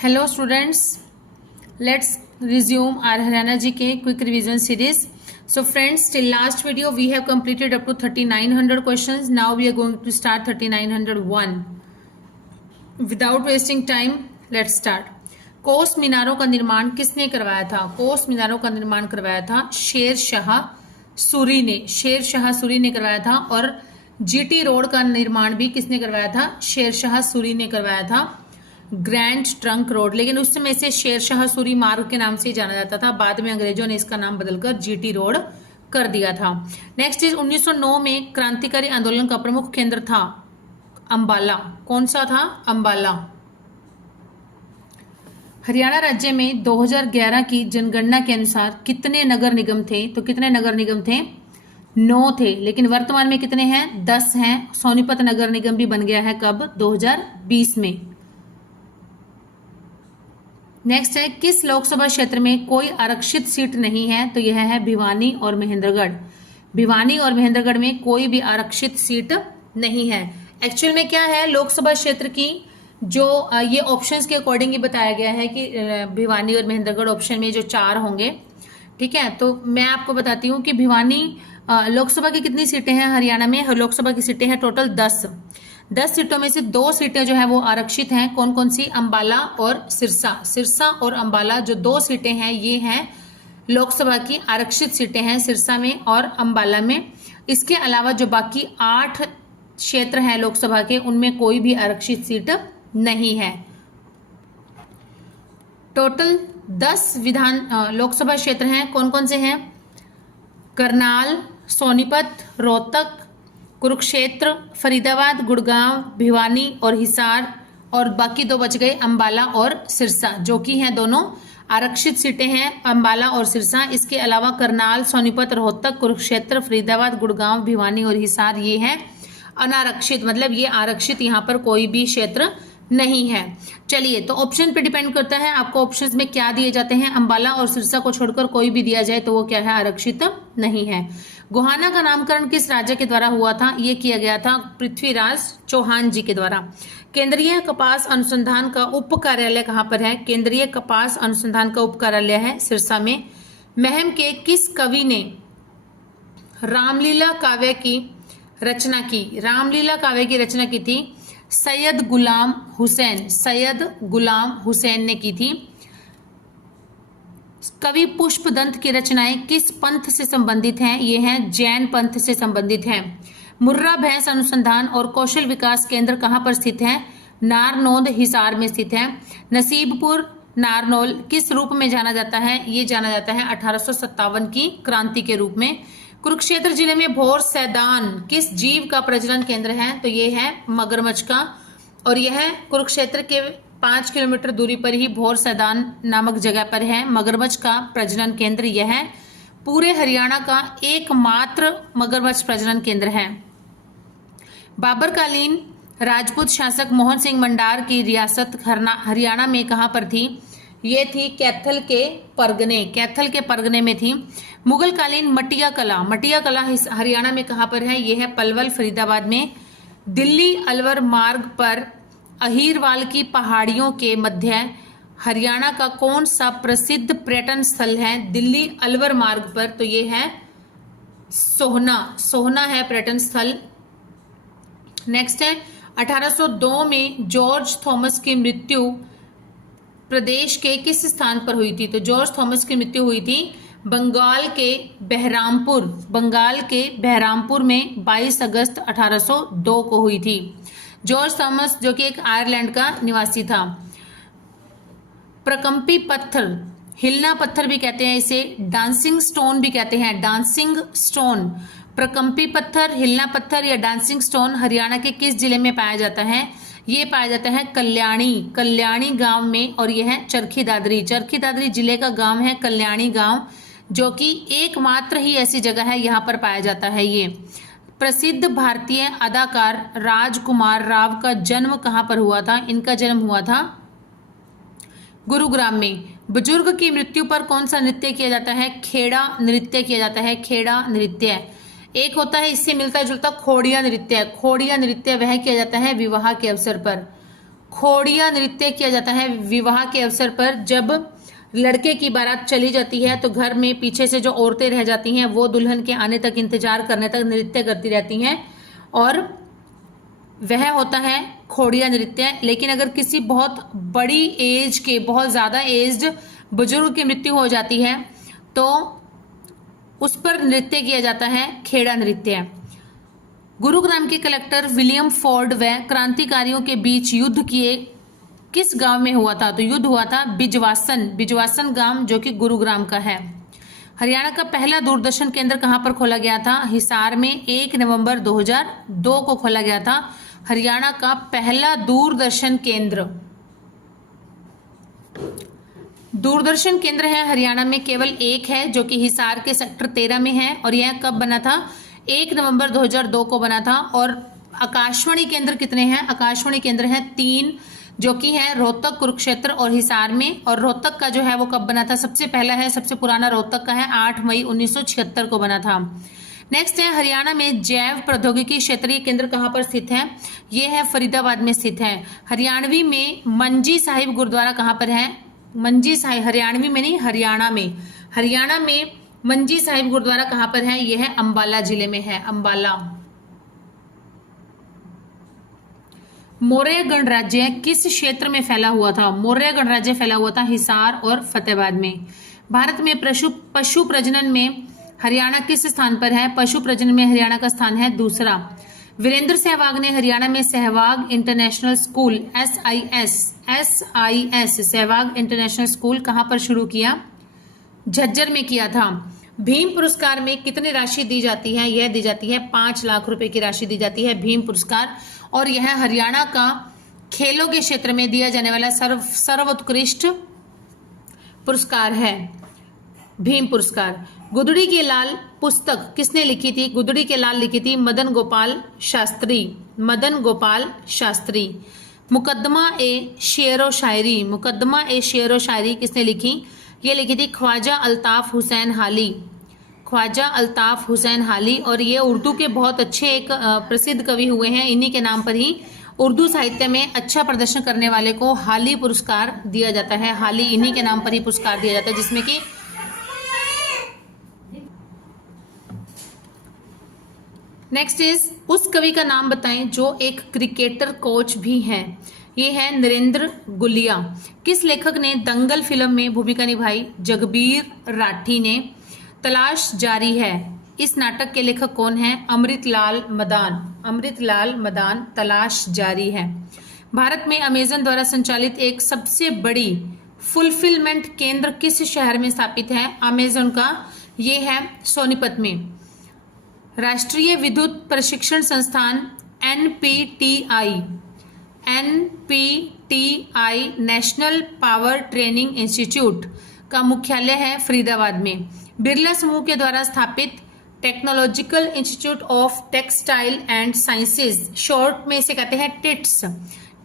Hello students, let's resume our Haryana GK quick revision series. So friends, till last video we have completed up to 3900 questions. Now we are going to start 3901. Without wasting time, let's start. कोस मीनारों का निर्माण किसने करवाया था? कोस मीनारों का निर्माण करवाया था शेर शाह सूरी ने। शेर शाह सूरी ने करवाया था। और जीटी रोड का निर्माण भी किसने करवाया था? शेर शाह सूरी ने करवाया था। ग्रैंड ट्रंक रोड, लेकिन उस समय से शेर शाह सूरी मार्ग के नाम से जाना जाता था। बाद में अंग्रेजों ने इसका नाम बदलकर जीटी रोड कर दिया था। नेक्स्ट इज 1909 में क्रांतिकारी आंदोलन का प्रमुख केंद्र था अंबाला। कौन सा था? अंबाला। हरियाणा राज्य में 2011 की जनगणना के अनुसार कितने नगर निगम थे? तो कितने नगर निगम थे? 9 थे, लेकिन वर्तमान में कितने हैं? 10 हैं। सोनीपत नगर निगम भी बन गया है कब? 2020 में। नेक्स्ट है, किस लोकसभा क्षेत्र में कोई आरक्षित सीट नहीं है? तो यह है भिवानी और महेंद्रगढ़। भिवानी और महेंद्रगढ़ में कोई भी आरक्षित सीट नहीं है। एक्चुअल में क्या है, लोकसभा क्षेत्र की जो ये ऑप्शंस के अकॉर्डिंग ही बताया गया है कि भिवानी और महेंद्रगढ़ ऑप्शन में जो 4 होंगे। ठीक है, तो मैं आपको बताती हूँ कि भिवानी लोकसभा की कितनी सीटें हैं हरियाणा में? लोकसभा की सीटें हैं टोटल 10 सीटों में से 2 सीटें जो है वो आरक्षित हैं। कौन कौन सी? अंबाला और सिरसा। सिरसा और अंबाला जो 2 सीटें हैं ये हैं लोकसभा की आरक्षित सीटें हैं, सिरसा में और अंबाला में। इसके अलावा जो बाकी 8 क्षेत्र हैं लोकसभा के, उनमें कोई भी आरक्षित सीट नहीं है। टोटल 10 लोकसभा क्षेत्र हैं। कौन कौन से हैं? करनाल, सोनीपत, रोहतक, कुरुक्षेत्र, फरीदाबाद, गुड़गांव, भिवानी और हिसार, और बाकी 2 बच गए अंबाला और सिरसा, जो कि हैं दोनों आरक्षित सीटें हैं, अंबाला और सिरसा। इसके अलावा करनाल, सोनीपत, रोहतक, कुरुक्षेत्र, फरीदाबाद, गुड़गांव, भिवानी और हिसार ये हैं अनारक्षित, मतलब ये आरक्षित यहाँ पर कोई भी क्षेत्र नहीं है। चलिए, तो ऑप्शन पे डिपेंड करता है आपको ऑप्शंस में क्या दिए जाते हैं। अंबाला और सिरसा को छोड़कर कोई भी दिया जाए तो वो क्या है? आरक्षित नहीं है। गोहाना का नामकरण किस राजा के द्वारा हुआ था? ये किया गया था पृथ्वीराज चौहान जी के द्वारा। केंद्रीय कपास अनुसंधान का उप कार्यालय कहाँ पर है? केंद्रीय कपास अनुसंधान का उप कार्यालय है सिरसा में। महम के किस कवि ने रामलीला काव्य की रचना की? रामलीला काव्य की रचना की थी सैयद गुलाम हुसैन। सैयद गुलाम हुसैन ने की थी। कवि पुष्पदंत की रचनाएं किस पंथ से संबंधित हैं? ये हैं जैन पंथ से संबंधित हैं। मुर्रा भैंस अनुसंधान और कौशल विकास केंद्र कहाँ पर स्थित है? नारनौंद हिसार में स्थित है। नसीबपुर नारनौल किस रूप में जाना जाता है? ये जाना जाता है 1857 की क्रांति के रूप में। कुरुक्षेत्र जिले में भोर सैदान किस जीव का प्रजनन केंद्र है? तो ये है मगरमच्छ का, और यह कुरुक्षेत्र के 5 किलोमीटर दूरी पर ही भोर सैदान नामक जगह पर है मगरमच्छ का प्रजनन केंद्र। यह पूरे हरियाणा का एकमात्र मगरमच्छ प्रजनन केंद्र है। बाबरकालीन राजपूत शासक मोहन सिंह मंडार की रियासत हरियाणा में कहाँ पर थी? ये थी कैथल के परगने। कैथल के परगने में थी। मुगल कालीन मटिया कला हरियाणा में कहाँ पर है? ये है पलवल फरीदाबाद में। दिल्ली अलवर मार्ग पर अहीरवाल की पहाड़ियों के मध्य हरियाणा का कौन सा प्रसिद्ध पर्यटन स्थल है? दिल्ली अलवर मार्ग पर, तो ये है सोहना है पर्यटन स्थल। नेक्स्ट है 1802 में जॉर्ज थॉमस की मृत्यु प्रदेश के किस स्थान पर हुई थी? तो जॉर्ज थॉमस की मृत्यु हुई थी बंगाल के बहरामपुर में 22 अगस्त 1802 को हुई थी। जॉर्ज थॉमस जो कि एक आयरलैंड का निवासी था। प्रकंपी पत्थर, हिलना पत्थर भी कहते हैं इसे, डांसिंग स्टोन भी कहते हैं। डांसिंग स्टोन, प्रकंपी पत्थर, हिलना पत्थर या डांसिंग स्टोन हरियाणा के किस जिले में पाया जाता है? ये पाया जाता है कल्याणी गांव में, और यह है चरखी दादरी जिले का गांव है कल्याणी गांव, जो कि एकमात्र ही ऐसी जगह है यहाँ पर पाया जाता है। ये प्रसिद्ध भारतीय अदाकार राजकुमार राव का जन्म कहाँ पर हुआ था? इनका जन्म हुआ था गुरुग्राम में। बुजुर्ग की मृत्यु पर कौन सा नृत्य किया जाता है? खेड़ा नृत्य किया जाता है। खेड़ा नृत्य एक होता है इससे मिलता जुलता खोड़िया नृत्य। खोड़िया नृत्य वह किया जाता है विवाह के अवसर पर। खोड़िया नृत्य किया जाता है विवाह के अवसर पर। जब लड़के की बारात चली जाती है तो घर में पीछे से जो औरतें रह जाती हैं वो दुल्हन के आने तक इंतजार करने तक नृत्य करती रहती हैं और वह होता है खोड़िया नृत्य। लेकिन अगर किसी बहुत बड़ी एज के, बहुत ज़्यादा एज्ड बुजुर्ग की मृत्यु हो जाती है तो उस पर नृत्य किया जाता है खेड़ा नृत्य। गुरुग्राम के कलेक्टर विलियम फोर्ड व क्रांतिकारियों के बीच युद्ध किए किस गांव में हुआ था? तो युद्ध हुआ था बिजवासन गांव जो कि गुरुग्राम का है। हरियाणा का पहला दूरदर्शन केंद्र कहां पर खोला गया था? हिसार में 1 नवंबर 2002 को खोला गया था हरियाणा का पहला दूरदर्शन केंद्र। दूरदर्शन केंद्र है हरियाणा में केवल एक है जो कि हिसार के सेक्टर 13 में है और यह कब बना था? 1 नवंबर 2002 को बना था। और आकाशवाणी केंद्र कितने हैं? आकाशवाणी केंद्र हैं 3 जो कि है रोहतक, कुरुक्षेत्र और हिसार में। और रोहतक का जो है वो कब बना था? सबसे पहला है, सबसे पुराना रोहतक का है 8 मई 1976 को बना था। नेक्स्ट है हरियाणा में जैव प्रौद्योगिकी क्षेत्रीय केंद्र कहाँ पर स्थित है? ये है फरीदाबाद में स्थित है। हरियाणवी में मंजी साहिब गुरुद्वारा कहाँ पर है? मंजी साहिब, हरियाणवी में नहीं, हरियाणा में मंजी साहिब गुरुद्वारा कहाँ पर है? यह है अंबाला जिले में है, अंबाला। मौर्य गणराज्य किस क्षेत्र में फैला हुआ था? मौर्य गणराज्य फैला हुआ था हिसार और फतेहाबाद में। भारत में पशु प्रजनन में हरियाणा किस स्थान पर है? पशु प्रजनन में हरियाणा का स्थान है 2रा। वीरेंद्र सहवाग ने हरियाणा में Sehwag international school SIS Sehwag international school कहां पर शुरू किया? झज्जर में किया था। भीम पुरस्कार में कितनी राशि दी जाती है? यह दी जाती है 5 लाख रुपए की राशि दी जाती है भीम पुरस्कार। और यह हरियाणा का खेलों के क्षेत्र में दिया जाने वाला सर्वोत्कृष्ट पुरस्कार है, भीम पुरस्कार। गुदड़ी के लाल पुस्तक किसने लिखी थी? गुदड़ी के लाल लिखी थी मदन गोपाल शास्त्री। मुकदमा ए शेरो शायरी किसने लिखी? ये लिखी थी ख्वाजा अल्ताफ हुसैन हाली। और ये उर्दू के बहुत अच्छे एक प्रसिद्ध कवि हुए हैं। इन्हीं के नाम पर ही उर्दू साहित्य में अच्छा प्रदर्शन करने वाले को हाली पुरस्कार दिया जाता है। हाली, इन्हीं के नाम पर ही पुरस्कार दिया जाता है, जिसमें कि नेक्स्ट इज उस कवि का नाम बताएं जो एक क्रिकेटर कोच भी हैं। ये है नरेंद्र गुलिया। किस लेखक ने दंगल फिल्म में भूमिका निभाई? जगबीर राठी ने। तलाश जारी है इस नाटक के लेखक कौन हैं? अमृतलाल मदान। तलाश जारी है। भारत में अमेजन द्वारा संचालित एक सबसे बड़ी फुलफिलमेंट केंद्र किस शहर में स्थापित है? अमेजन का ये है सोनीपत में। राष्ट्रीय विद्युत प्रशिक्षण संस्थान NPTI national power training institute का मुख्यालय है फरीदाबाद में। बिरला समूह के द्वारा स्थापित technological institute of textile and sciences, short में इसे कहते हैं tits,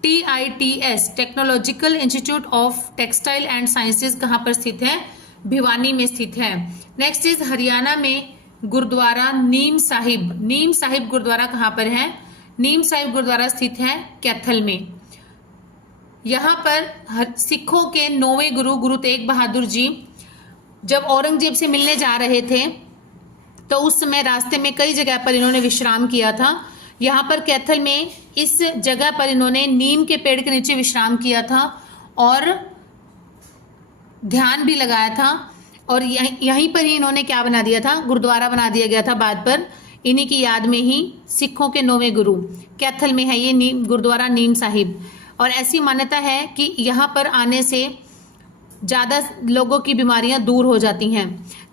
TITS, technological institute of textile and sciences कहाँ पर स्थित है? भिवानी में स्थित है। नेक्स्ट इज हरियाणा में गुरुद्वारा नीम साहिब गुरुद्वारा कहाँ पर है? नीम साहिब गुरुद्वारा स्थित है कैथल में। यहाँ पर सिखों के 9वें गुरु तेग बहादुर जी जब औरंगजेब से मिलने जा रहे थे तो उस समय रास्ते में कई जगह पर इन्होंने विश्राम किया था। यहाँ पर कैथल में इस जगह पर इन्होंने नीम के पेड़ के नीचे विश्राम किया था और ध्यान भी लगाया था। और यहीं पर ही इन्होंने क्या बना दिया था? गुरुद्वारा बना दिया गया था बाद पर। इन्हीं की याद में ही सिखों के 9वें गुरु कैथल में है ये गुरुद्वारा नीम साहिब। और ऐसी मान्यता है कि यहाँ पर आने से ज़्यादा लोगों की बीमारियां दूर हो जाती हैं।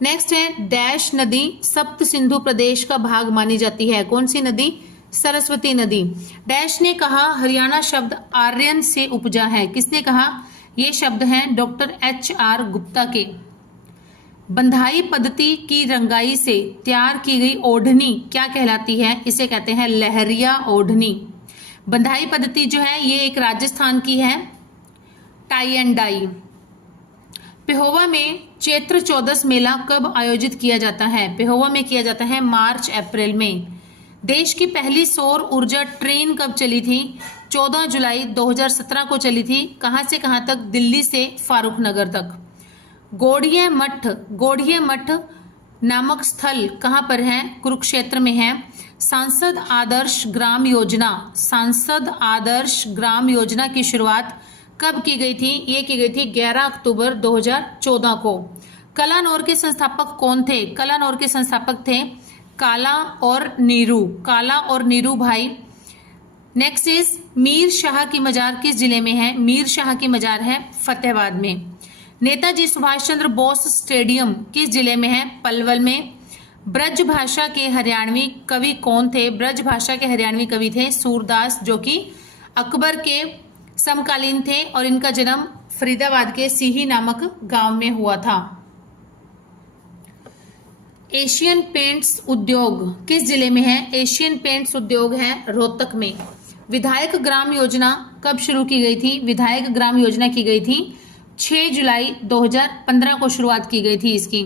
नेक्स्ट है डैश नदी सप्त सिंधु प्रदेश का भाग मानी जाती है। कौन सी नदी? सरस्वती नदी। डैश ने कहा हरियाणा शब्द आर्यन से उपजा है। किसने कहा? ये शब्द हैं डॉक्टर HR गुप्ता के। बंधाई पद्धति की रंगाई से तैयार की गई ओढ़नी क्या कहलाती है? इसे कहते हैं लहरिया ओढ़नी। बंधाई पद्धति जो है ये एक राजस्थान की है, टाई एंड डाई। पेहोवा में चैत्र चौदस मेला कब आयोजित किया जाता है? पेहोवा में किया जाता है मार्च अप्रैल में। देश की पहली सौर ऊर्जा ट्रेन कब चली थी? 14 जुलाई 2017 को चली थी। कहाँ से कहाँ तक? दिल्ली से फारूक नगर तक। गौड़िया मठ नामक स्थल कहाँ पर है? कुरुक्षेत्र में है। सांसद आदर्श ग्राम योजना की शुरुआत कब की गई थी? ये की गई थी 11 अक्टूबर 2014 को। कलानौर के संस्थापक कौन थे? कलानौर के संस्थापक थे काला और नीरू भाई। नेक्स्ट इज मीर शाह की मजार किस जिले में है? मीर शाह की मजार है फतेहाबाद में। नेताजी सुभाष चंद्र बोस स्टेडियम किस जिले में है? पलवल में। ब्रज भाषा के हरियाणवी कवि कौन थे? ब्रज भाषा के हरियाणवी कवि थे सूरदास, जो कि अकबर के समकालीन थे और इनका जन्म फरीदाबाद के सीही नामक गांव में हुआ था। एशियन पेंट्स उद्योग किस जिले में है? एशियन पेंट्स उद्योग है रोहतक में। विधायक ग्राम योजना कब शुरू की गई थी? विधायक ग्राम योजना की गई थी 6 जुलाई 2015 को शुरुआत की गई थी इसकी।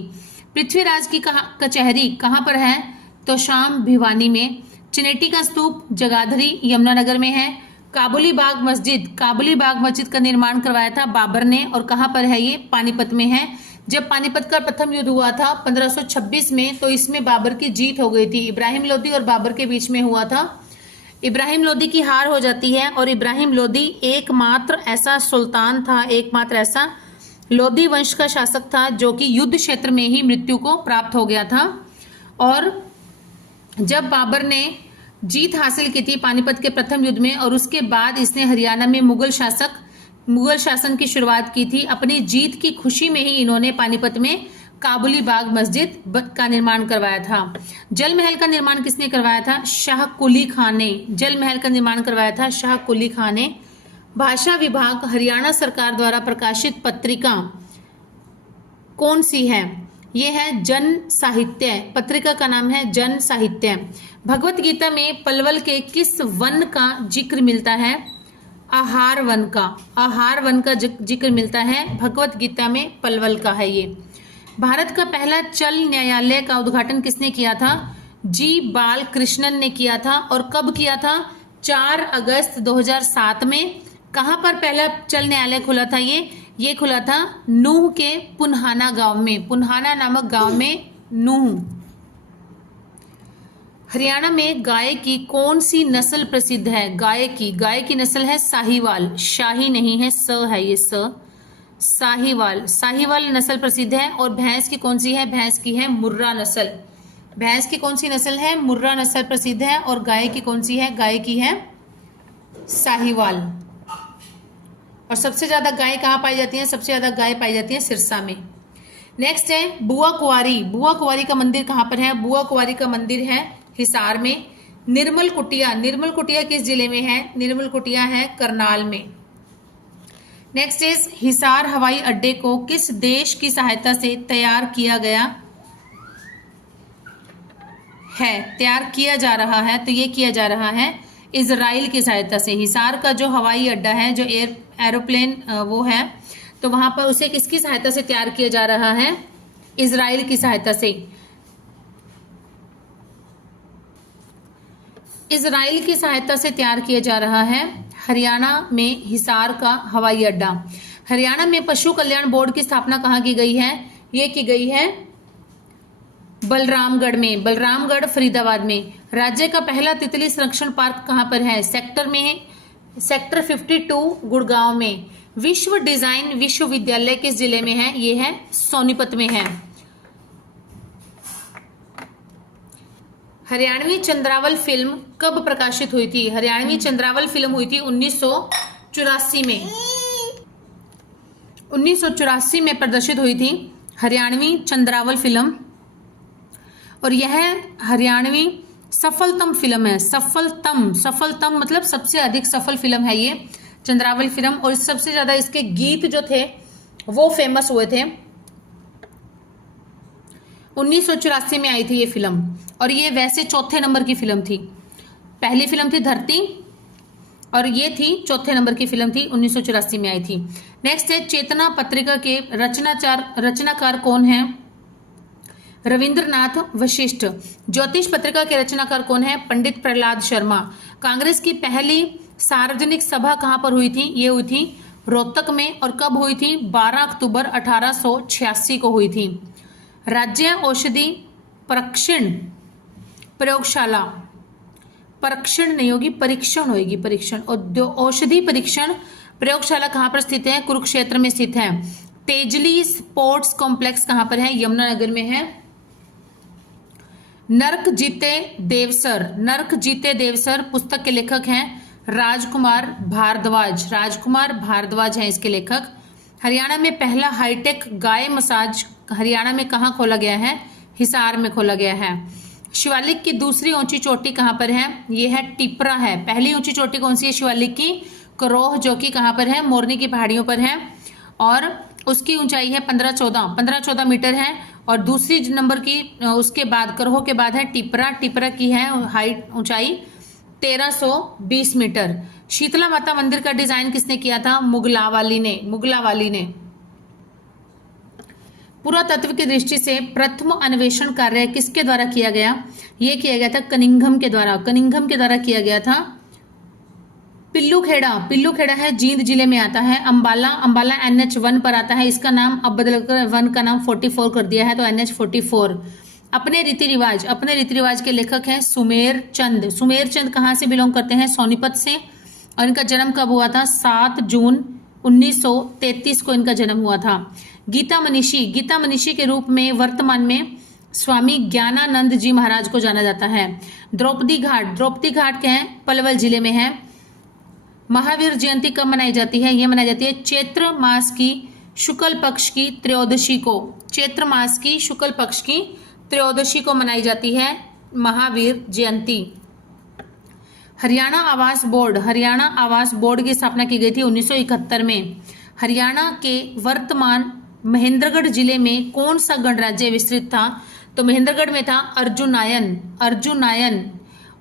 पृथ्वीराज की कचहरी कहाँ पर है? तो शाम भिवानी में। चिनेटी का स्तूप जगाधरी यमुनानगर में है। काबुली बाग मस्जिद का निर्माण करवाया था बाबर ने, और कहाँ पर है ये? पानीपत में है। जब पानीपत का प्रथम युद्ध हुआ था 1526 में, तो इसमें बाबर की जीत हो गई थी। इब्राहिम लोदी और बाबर के बीच में हुआ था। इब्राहिम लोदी की हार हो जाती है, और इब्राहिम लोदी एकमात्र ऐसा सुल्तान था, एकमात्र ऐसा लोदी वंश का शासक था जो कि युद्ध क्षेत्र में ही मृत्यु को प्राप्त हो गया था। और जब बाबर ने जीत हासिल की थी पानीपत के प्रथम युद्ध में, और उसके बाद इसने हरियाणा में मुगल शासन की शुरुआत की थी। अपनी जीत की खुशी में ही इन्होंने पानीपत में काबुली बाग मस्जिद का निर्माण करवाया था। जल महल का निर्माण किसने करवाया था? शाह कुली खान ने। जल महल का निर्माण करवाया था शाह कुली खान ने। भाषा विभाग हरियाणा सरकार द्वारा प्रकाशित पत्रिका कौन सी है? ये है जन साहित्य। पत्रिका का नाम है जन साहित्य। भगवत गीता में पलवल के किस वन का जिक्र मिलता है? आहार वन का जिक्र मिलता है भगवत गीता में, पलवल का है ये। भारत का पहला चल न्यायालय का उद्घाटन किसने किया था? जी बालकृष्णन ने किया था। और कब किया था? 4 अगस्त 2007 में। कहाँ पर पहला चल न्यायालय खुला था? ये खुला था नूह के पुन्हाना गांव में, पुन्हाना नामक गांव में नूह। हरियाणा में गाय की कौन सी नस्ल प्रसिद्ध है? गाय की नस्ल है साहीवाल। शाही नहीं है, स है ये, साहीवाल नस्ल प्रसिद्ध है। और भैंस की कौन सी है? भैंस की है मुर्रा नस्ल। भैंस की कौन सी नस्ल है? मुर्रा नस्ल प्रसिद्ध है। और गाय की कौन सी है? गाय की है साहीवाल। और सबसे ज्यादा गाय कहाँ पाई जाती है? सबसे ज्यादा गाय पाई जाती है सिरसा में। नेक्स्ट है बुआ कुंवारी का मंदिर कहाँ पर है? बुआ कुंवारी का मंदिर है हिसार में। निर्मल कुटिया किस जिले में है? निर्मल कुटिया है करनाल में। नेक्स्ट इज हिसार हवाई अड्डे को किस देश की सहायता से तैयार किया जा रहा है? तो ये किया जा रहा है इजराइल की सहायता से। हिसार का जो हवाई अड्डा है, जो एरोप्लेन वो है, तो वहां पर उसे किसकी सहायता से तैयार किया जा रहा है? इजराइल की सहायता से। इजराइल की सहायता से तैयार किया जा रहा है हरियाणा में हिसार का हवाई अड्डा। हरियाणा में पशु कल्याण बोर्ड की स्थापना कहाँ की गई है? ये की गई है बलरामगढ़ में, बलरामगढ़ फरीदाबाद में। राज्य का पहला तितली संरक्षण पार्क कहाँ पर है? सेक्टर 52 गुड़गांव में। विश्व डिजाइन विश्वविद्यालय किस जिले में है? ये है सोनीपत में है। हरियाणवी चंद्रावल फिल्म कब प्रकाशित हुई थी? हरियाणवी चंद्रावल फिल्म हुई थी 1984 में। 1984 में प्रदर्शित हुई थी हरियाणवी चंद्रावल फिल्म, और यह हरियाणवी सफलतम फिल्म है। सफलतम मतलब सबसे अधिक सफल फिल्म है ये चंद्रावल फिल्म। और सबसे ज्यादा इसके गीत जो थे वो फेमस हुए थे। 1984 में आई थी ये फिल्म, और ये वैसे चौथे नंबर की फिल्म थी। पहली फिल्म थी धरती, और ये थी चौथे नंबर की फिल्म थी, 1984 में आई थी। नेक्स्ट है चेतना पत्रिका के रचनाकार कौन है? रविंद्रनाथ वशिष्ठ। ज्योतिष पत्रिका के रचनाकार कौन है? पंडित प्रहलाद शर्मा। कांग्रेस की पहली सार्वजनिक सभा कहां पर हुई थी? ये हुई थी रोहतक में। और कब हुई थी? 12 अक्टूबर 1886 को हुई थी। राज्य औषधि परीक्षण प्रयोगशाला, परीक्षण नहीं होगी, परीक्षण होगी, परीक्षण। औषधि परीक्षण प्रयोगशाला कहां पर स्थित है? कुरुक्षेत्र में स्थित है। तेजली स्पोर्ट्स कॉम्प्लेक्स कहां पर है? यमुनानगर में है। नर्क जीते देवसर, नर्क जीते देवसर पुस्तक के लेखक हैं राजकुमार भारद्वाज। राजकुमार भारद्वाज हैं इसके लेखक। हरियाणा में पहला हाईटेक गाय मसाज हरियाणा में कहां खोला गया है? हिसार में खोला गया है। शिवालिक की दूसरी ऊंची चोटी कहां पर है? यह है टिपरा है। पहली ऊंची चोटी कौन सी है शिवालिक की? करोह, जो कि कहां पर है? मोरनी की पहाड़ियों पर है और उसकी ऊंचाई है 15-14 मीटर है। और दूसरी नंबर की उसके बाद करोह के बाद है टिपरा। टिपरा की है हाइट ऊंचाई 1320 मीटर। शीतला माता मंदिर का डिजाइन किसने किया था? मुगलावाली ने। मुगलावाली ने। पुरातत्व की दृष्टि से प्रथम अन्वेषण कार्य किसके द्वारा किया गया? यह किया गया था कनिंघम के द्वारा। कनिंघम के द्वारा किया गया था। पिल्लूखेड़ा, पिल्लूखेड़ा है जींद जिले में आता है। अंबाला, अंबाला NH1 पर आता है। इसका नाम अब बदलकर 1 का नाम 44 कर दिया है, तो NH44। अपने रीति रिवाज, अपने रीति रिवाज के लेखक हैं सुमेर चंद। सुमेर चंद कहाँ से बिलोंग करते हैं? सोनीपत से। और इनका जन्म कब हुआ था? 7 जून 1933 को इनका जन्म हुआ था। गीता मनीषी, गीता मनीषी के रूप में वर्तमान में स्वामी ज्ञानानंद जी महाराज को जाना जाता है। द्रौपदी घाट, द्रौपदी घाट क्या है? पलवल जिले में है। महावीर जयंती कब मनाई जाती है? यह मनाई जाती है चैत्र मास की शुक्ल पक्ष की त्रयोदशी को। चैत्र मास की शुक्ल पक्ष की त्रयोदशी को मनाई जाती है महावीर जयंती। हरियाणा आवास बोर्ड, हरियाणा आवास बोर्ड की स्थापना की गई थी 1971 में। हरियाणा के वर्तमान महेंद्रगढ़ जिले में कौन सा गणराज्य विस्तृत था? तो महेंद्रगढ़ में था अर्जुनायन, अर्जुनायन।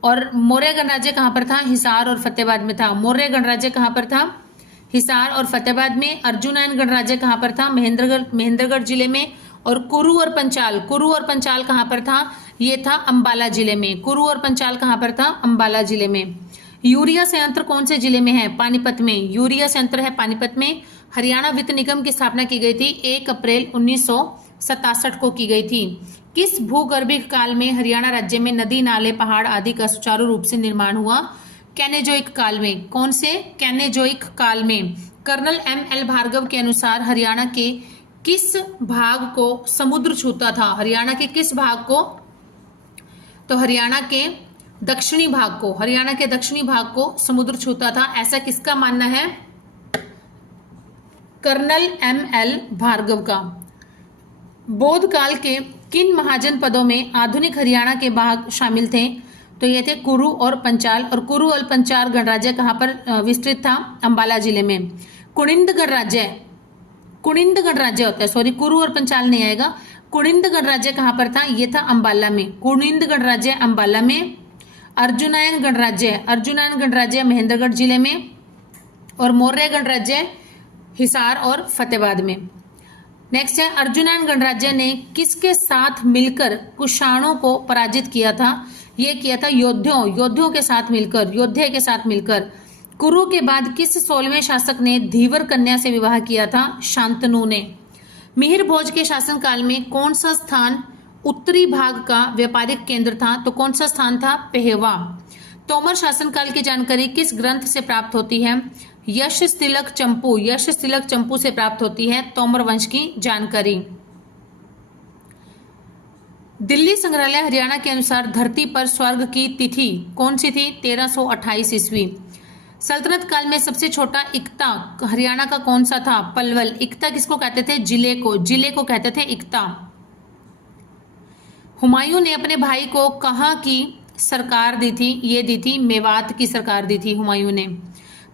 और मौर्य गणराज्य कहां पर था? हिसार और फतेहाबाद में था। मौर्य गणराज्य कहां पर था? हिसार और फतेहाबाद में। अर्जुनायन गणराज्य कहां पर था? महेंद्रगढ़ जिले में। और कुरु और पंचाल, कुरु और पंचाल कहां पर था? ये था अंबाला जिले में। कुरु और पंचाल कहां पर था? अंबाला जिले में। यूरिया संयंत्र कौन से जिले में है? पानीपत में। यूरिया संयंत्र है पानीपत में। हरियाणा वित्त निगम की स्थापना की गई थी 1 अप्रैल 1967 को की गई थी। किस भूगर्भिक काल में हरियाणा राज्य में नदी, नाले, पहाड़ आदि का सुचारू रूप से निर्माण हुआ? कैनेजोइक काल में। कौन से? कैनेजोइक काल में। कर्नल ML भार्गव के अनुसार हरियाणा के किस भाग को समुद्र छूता था? हरियाणा के किस भाग को? तो हरियाणा के दक्षिणी भाग को, हरियाणा के दक्षिणी भाग को समुद्र छूता था, ऐसा किसका मानना है? कर्नल ML भार्गव का। बौद्ध काल के किन महाजनपदों में आधुनिक हरियाणा के भाग शामिल थे? तो ये थे कुरु और पंचाल। और कुरु और पंचाल गणराज्य कहाँ पर विस्तृत था? अंबाला जिले में। कुणिंद गणराज्य, कुणिंद गणराज्य होता है, सॉरी कुरु और पंचाल नहीं आएगा। कुणिंद गणराज्य कहाँ पर था? ये था अंबाला में। कुणिंद गणराज्य अंबाला में। अर्जुनायन गणराज्य, अर्जुनायन गणराज्य महेंद्रगढ़ जिले में। और मौर्य गणराज्य हिसार और फतेहाबाद में। नेक्स्ट है अर्जुनायन गणराज्य ने किसके साथ मिलकर कुषाणों को पराजित किया था? यह किया था योद्धियों के साथ मिलकर, योद्धे के साथ मिलकर। कुरु के बाद किस 16वें शासक ने धीवर कन्या से विवाह किया था? शांतनु ने। मिहिर भोज के शासनकाल में कौन सा स्थान उत्तरी भाग का व्यापारिक केंद्र था? तो कौन सा स्थान था? पेहवा। तोमर शासनकाल की जानकारी किस ग्रंथ से प्राप्त होती है? यश तिलक चंपू, यश तिलक चंपू से प्राप्त होती है तोमर वंश की जानकारी। दिल्ली संग्रहालय हरियाणा के अनुसार धरती पर स्वर्ग की तिथि कौन सी थी? 1328 ईस्वी। सल्तनत काल में सबसे छोटा इक्ता हरियाणा का कौन सा था? पलवल। इक्ता किसको कहते थे? जिले को, जिले को कहते थे इक्ता। हुमायूं ने अपने भाई को कहाँ की सरकार दी थी? ये दी थी मेवात की सरकार दी थी हुमायूं ने।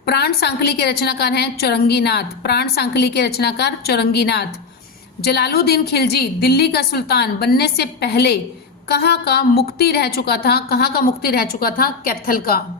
प्राण सांकली के रचनाकार हैं चौरंगीनाथ, प्राण सांकली के रचनाकार चौरंगीनाथ। जलालुद्दीन खिलजी दिल्ली का सुल्तान बनने से पहले कहाँ का मुक्ति रह चुका था? कहाँ का मुक्ति रह चुका था? कैथल का।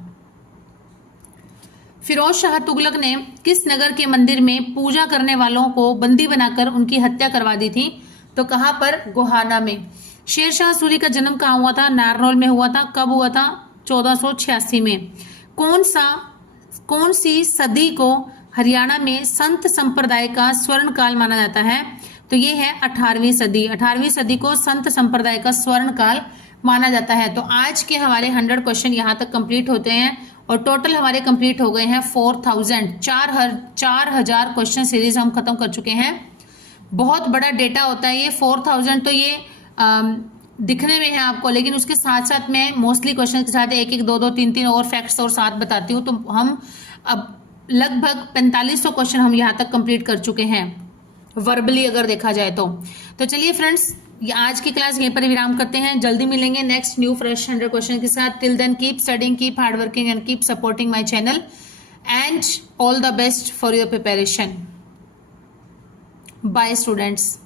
फिरोज शाह तुगलक ने किस नगर के मंदिर में पूजा करने वालों को बंदी बनाकर उनकी हत्या करवा दी थी? तो कहाँ पर? गोहाना में। शेरशाह सूरी का जन्म कहाँ हुआ था? नारनौल में हुआ था। कब हुआ था? 1486 में। कौन सी सदी को हरियाणा में संत संप्रदाय का स्वर्ण काल माना जाता है? तो ये है 18वीं सदी। 18वीं सदी को संत संप्रदाय का स्वर्ण काल माना जाता है। तो आज के हमारे 100 क्वेश्चन यहाँ तक कंप्लीट होते हैं और टोटल हमारे कंप्लीट हो गए हैं 4,000 क्वेश्चन सीरीज हम खत्म कर चुके हैं। बहुत बड़ा डेटा होता है ये 4,000। तो ये दिखने में है आपको, लेकिन उसके साथ साथ मैं मोस्टली क्वेश्चन के साथ एक एक दो दो तीन तीन और फैक्ट्स और साथ बताती हूँ। तो हम अब लगभग 4500 क्वेश्चन हम यहाँ तक कंप्लीट कर चुके हैं वर्बली अगर देखा जाए तो चलिए फ्रेंड्स, आज की क्लास यहीं पर विराम करते हैं। जल्दी मिलेंगे नेक्स्ट न्यू फ्रेश 100 क्वेश्चन के साथ। Till then keep studying, keep hard working and keep supporting my channel and all the best for your preparation. Bye students.